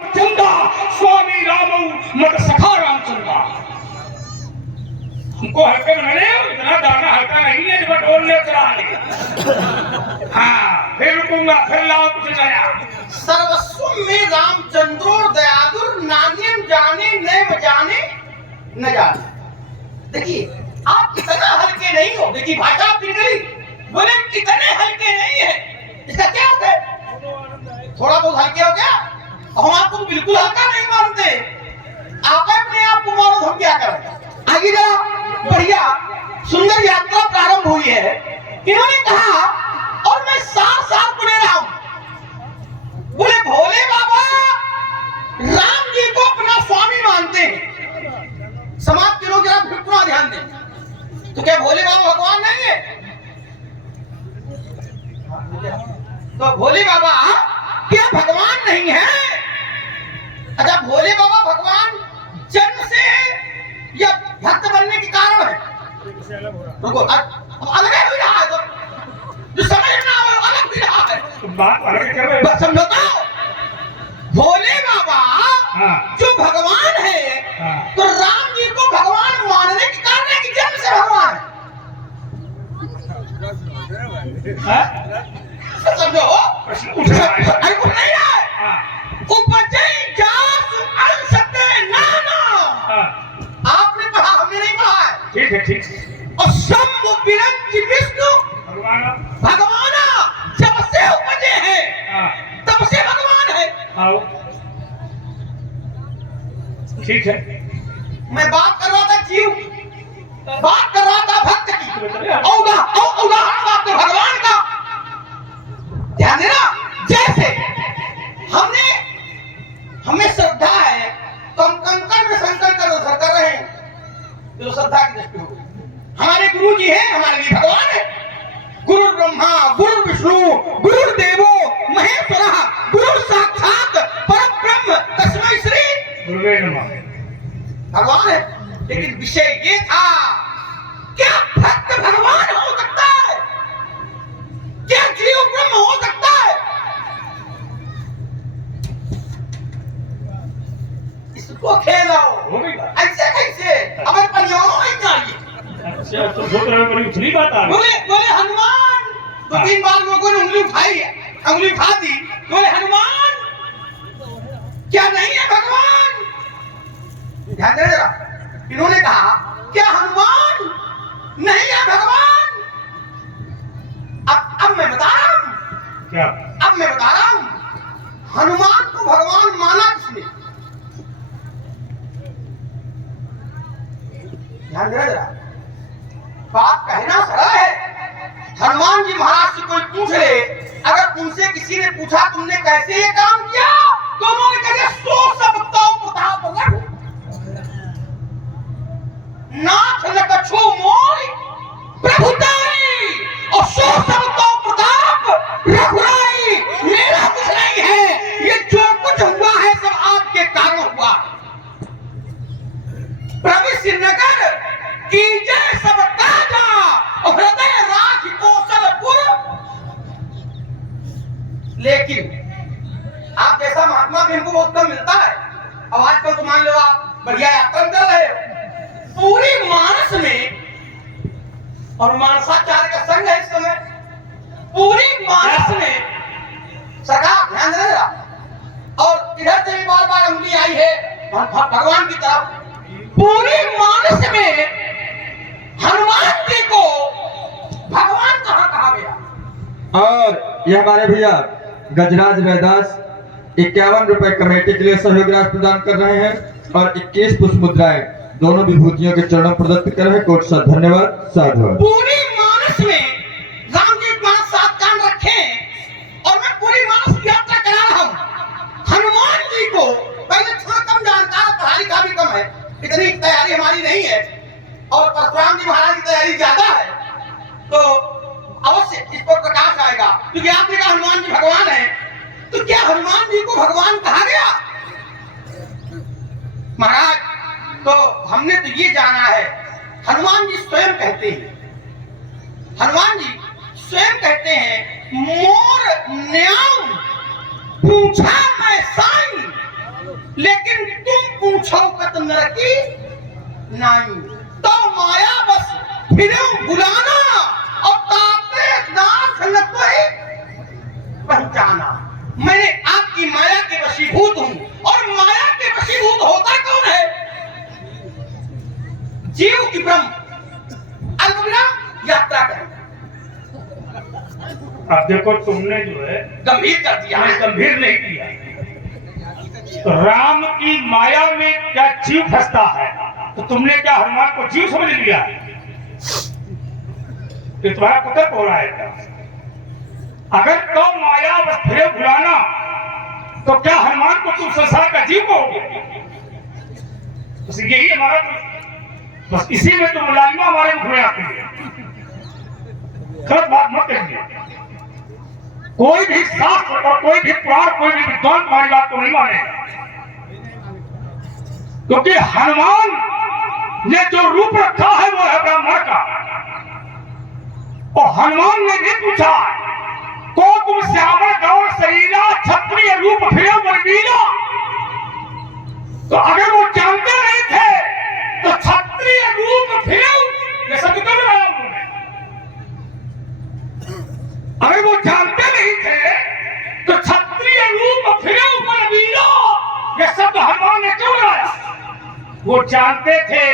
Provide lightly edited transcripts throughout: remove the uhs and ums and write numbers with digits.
चंदा स्वामी रामू मत सखा रामचंदा। हमको हल्के में नहीं, इतना दाना हल्का नहीं है जो डोलने चला ले। हाँ फिर रुकूंगा, फिर लाओ कुछ नया। सर्वस्व में रामचंद्रो दयालुर नान्यम जाने न जाने न जाने। देखिए आप इतना हल्के नहीं हो। देखिए भाषा फिर गई, बोले कितने हल्के नहीं है, इसका क्या होता है? थोड़ा बहुत हल्के हो गया, हम आपको तो बिल्कुल हल्का नहीं मानते। आप अपने आप को मानो तो हम क्या करें? आगे जरा बढ़िया सुंदर यात्रा प्रारंभ हुई है। इन्होंने कहा और मैं साफ साफ बोले रहा हूं, बोले भोले बाबा राम जी को अपना स्वामी मानते हैं। समाज के लोग जरा पूरा ध्यान दें। तो क्या भोले बाबा भगवान नहीं है? तो भोले बाबा क्या भगवान नहीं है? अच्छा भोले बाबा भगवान जन्म से या भक्त बनने के कारण है? रुको अलग ही रहा है, तो जो समझ ना आए अलग भी रहा है। बात अलग कर रहे बस समझो तो भोले बाबा जो भगवान है, तो राम जी को भगवान मानने के कारण है कि जन्म से भगवान है? समझो उठ रहा है। अरे कुछ नहीं है। उपजै जास अंशते नाना। आपने पढ़ा, हमने नहीं पढ़ा है। ठीक है, ठीक है। और शंभु विरंच विष्णु भगवान जब से उपजे हैं तब से भगवान है। आओ ठीक है। मैं बात कर रहा था जीव, बात कर रहा था भक्त की। उदाहरण आपने भगवान का ध्यान देना। जैसे हमें श्रद्धा है तो हम कंकड़ में शंकर का दर्शन कर रहे हैं, जो श्रद्धा की दृष्टि हो गई। हमारे गुरु जी हैं, हमारे लिए भगवान है। गुरु ब्रह्मा गुरु विष्णु गुरु देवो महेश्वरः गुरु साक्षात परब्रह्म तस्मै श्री गुरुवे नमः। भगवान है। लेकिन विषय ये था, क्या भक्त भगवान हो सकता है? क्या जीव ब्रह्म हो सकता है? इसको खेलो ऐसे कैसे? अब परिवारों में चाहिए। अच्छा तो सोच रहे हो बड़ी उछली बात आ गई। बोले हनुमान दो तीन बार लोगों ने उंगली उठाई, उंगली उठा दी। बोले हनुमान क्या नहीं है भगवान? ध्यान देना जरा। इन्होंने कहा क्या हनुमान नहीं है भगवान? अब मैं बता रहा हूं। क्या? अब मैं बता रहा हूं, हनुमान को भगवान माना किसने? ध्यान देना जरा, बात कहना सरल है। हनुमान जी महाराज से कोई पूछ ले, अगर उनसे किसी ने पूछा तुमने कैसे ये काम किया, तो उन्होंने कहा सो सब तो प्रताप रघु नाथ न कछु मोय प्रभुताई, और सो सब तो प्रताप रघुराई। मेरा कुछ नहीं है, ये जो कुछ हुआ है सब आपके कारण हुआ। प्रविश नगर कीजे सब काजा, और हृदय राख कौशलपुर। लेकिन आप जैसा महात्मा भी हमको बहुत कम मिलता है। अब आजकल तो मान लो आप बढ़िया यात्रा कर रहे हो, पूरी मानस में, और मानसाचार्य का संघ है इस समय, पूरी मानस में सरकार ध्यान दे रहा। और इधर से भी बार बार उंगली आई है भगवान की तरफ। पूरी मानस में हनुमान जी को भगवान कहा गया। और ये हमारे भैया गजराज वैदास 51 रुपए कमेटी के लिए सहयोग राशि प्रदान कर रहे हैं, और 21 पुष्प मुद्राएं दोनों विभूतियों के चरणों प्रदत्त कर रहे हैं। कोट सा धन्यवाद, साधुवाद। पूरी मानस में राम जी मानस साथ कान रखे, और मैं पूरी मानस की यात्रा करा रहा हूँ। हनुमान जी को पहले थोड़ा कम जानकार, पढ़ाई का भी कम है, इतनी तैयारी हमारी नहीं है, और परशुराम जी महाराज की तैयारी ज्यादा है, तो अवश्य इस पर प्रकाश आएगा। क्योंकि आपने कहा हनुमान जी भगवान है, तो क्या हनुमान जी को भगवान कहा गया? महाराज तो हमने तो ये जाना है, हनुमान जी स्वयं कहते हैं, हनुमान जी स्वयं कहते हैं मोर न्याम पूछा मैं साईं लेकिन तुम पूछो कत नरकी नहीं तो माया बस फिर बुलाना और ताते दांत न तो ही पहचाना। मैंने आपकी माया के वशीभूत हूं और माया के वशीभूत होता कौन है? जीव की ब्रह्म अल्पविराम यात्रा करें। अब देखो तुमने जो है गंभीर कर दिया है। गंभीर नहीं किया। राम की माया में क्या जीव फंसता है, तो तुमने क्या हनुमान को जीव समझ लिया? ये तुम्हारा कुतर्क हो रहा है क्या? अगर तो माया बस फिर भुलाना, तो क्या हनुमान को तुम संसार का जीव कहोगे? बस यही हमारा, बस इसी में तो मुलाजिमा हमारे मुख में आती है। गलत बात मत करिए। कोई भी शास्त्र और कोई भी पुराण, कोई भी विद्वान तुम्हारी बात को नहीं मानेगा, क्योंकि हनुमान ने जो रूप रखा है वो है ब्राह्मण का। और हनुमान ने भी पूछा को तुम श्यामल गौर शरीरा क्षत्रिय रूप फिर वर्गीला। तो अगर वो जानते नहीं थे तो क्षत्रिय रूप फिर ये सब तो लगाया उन्होंने। अगर वो जानते नहीं थे तो क्षत्रिय रूप फिर वर्गीला ये शब्द हनुमान ने क्यों लगाया? वो जानते थे,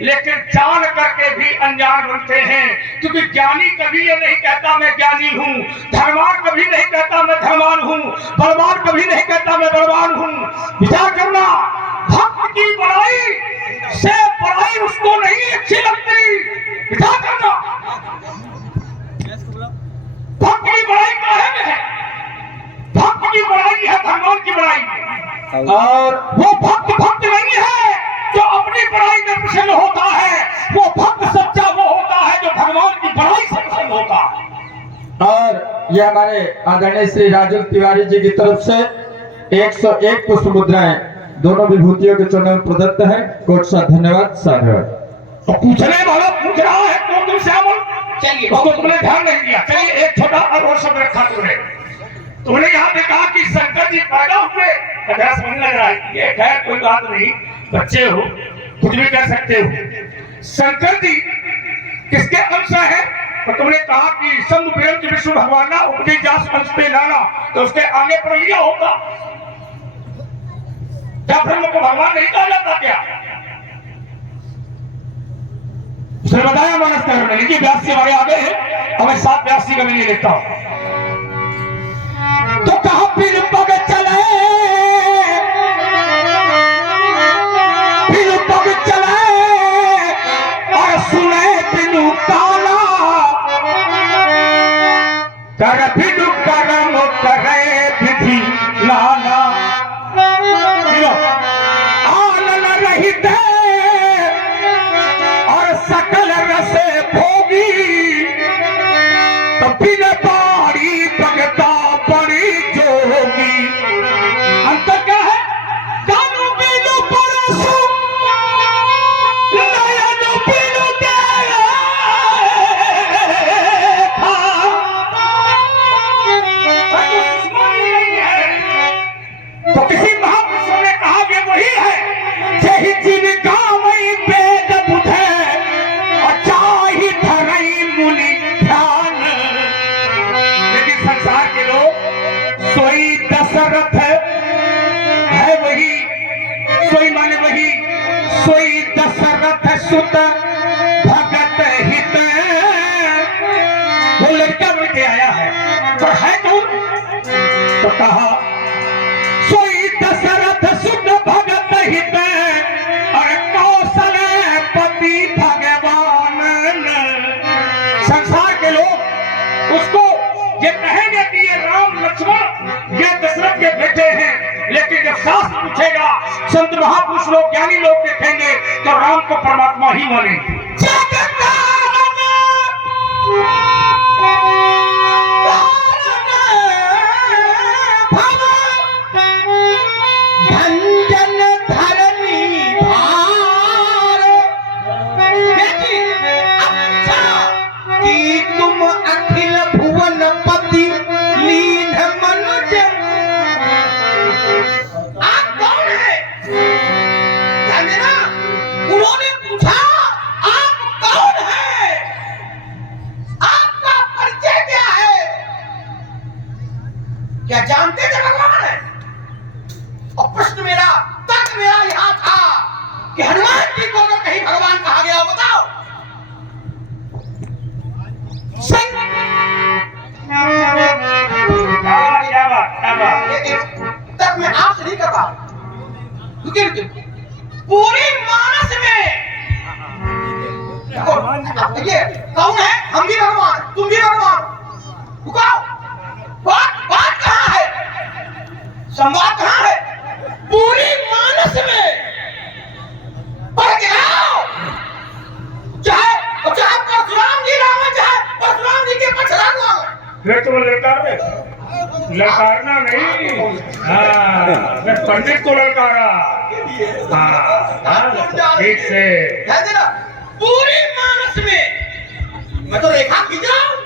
लेकिन जान करके भी अनजान बनते हैं। क्योंकि ज्ञानी कभी ये नहीं कहता मैं ज्ञानी हूँ, धर्मान कभी नहीं कहता मैं धर्मान हूँ, बलवान कभी नहीं कहता मैं बलवान हूँ। विचार करना, भक्त की बड़ाई से बड़ाई उसको नहीं अच्छी लगती। विचार करना, भक्त की बड़ाई काहे में है? भक्त की बड़ाई है धर्मान की बड़ाई। और वो भक्त नहीं है जो अपनी बड़ाई में प्रसन्न होता है, वो भक्त सच्चा वो होता है जो भगवान की बड़ाई से प्रसन्न होता है। और ये हमारे आदरणीय श्री राजू तिवारी जी की तरफ से 101 पुष्प मुद्राएं दोनों विभूतियों के चरणों में प्रदत्त है। कोट सा धन्यवाद। साधुवाद। तो पूछने वाला पूछ रहा है तो तुम श्यामल, चलिए उसको तुमने ध्यान नहीं दिया। चलिए एक छोटा और शब्द रखा तुमने यहाँ पे कहा कि शंकर जी पैदा हुए, अच्छा समझ लग रहा है ये खैर कोई बात नहीं, बच्चे हो कुछ भी कर सकते हो। शंकर जी किसके अंश है? तो तुमने कहा कि संग विरंज विष्णु भगवान ना उपजी जास अंश पे लाना, तो उसके आगे पर लिया होगा। क्या ब्रह्म को भगवान नहीं कहा जाता क्या? उसने बताया मानस कर्म में, लेकिन व्यास के बारे आगे है, अब 7 व्यास का मैं नहीं देखता हूं। तो कहा फिर पग चले, फिर पग चले और सुने बिनु काला, कर बिनु कर्म करे विधि नाना। आनन रहित और सकल रसे भोगी, तो बिन बाड़ी भगता बड़ी जोगी। अंतर क्या है? कानू बिनु परसु नयन बिनु देखा। तो किसी महापुरुषों ने कहा कि वही है जही जीविका मई वेद बुधे और चाही धरई मुनि ध्यान। लेकिन संसार के लोग सोई दशरथ है वही, सोई माने वही, सोई दशरथ सुत भगत हित। वो लड़का बन के आया है, तो है कौन? तो कहा सोई दशरथ सुत भगत हित और कौशलपति भगवान। संसार के लोग उसको ये कहेंगे कि ये राम लक्ष्मण ये दशरथ के बेटे हैं, लेकिन जब शास्त्र पूछेगा, संत महापुरुष लोग ज्ञानी लोग देखेंगे तो राम को परमात्मा ही मानेंगे। धन धरनी भार, अच्छा कि तुम अखिल भुवन पति लीन मनुज। आप कौन है? और प्रश्न मेरा, तर्क मेरा यहाँ था कि हनुमान जी को अगर कहीं भगवान कहा गया हो, बताओ। क्या बात तब मैं आपसे नहीं कर पाऊं, रुकिए पूरी मानस में ये कौन है? हम भी भगवान, तुम भी भगवान, रुकाओ, बात कहाँ है, संवाद कहाँ है? पूरी मानस में पढ़ के आओ, चाहे परशुराम जी रावण, चाहे परशुराम जी के पक्षधर रावण। फिर तो ललकारना नहीं, हाँ मैं पंडित को ललकारा। हाँ ठीक से ध्यान देना, पूरी मानस में मैं तो रेखा खींच रहा हूं,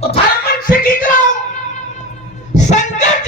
तो धर्म से खींच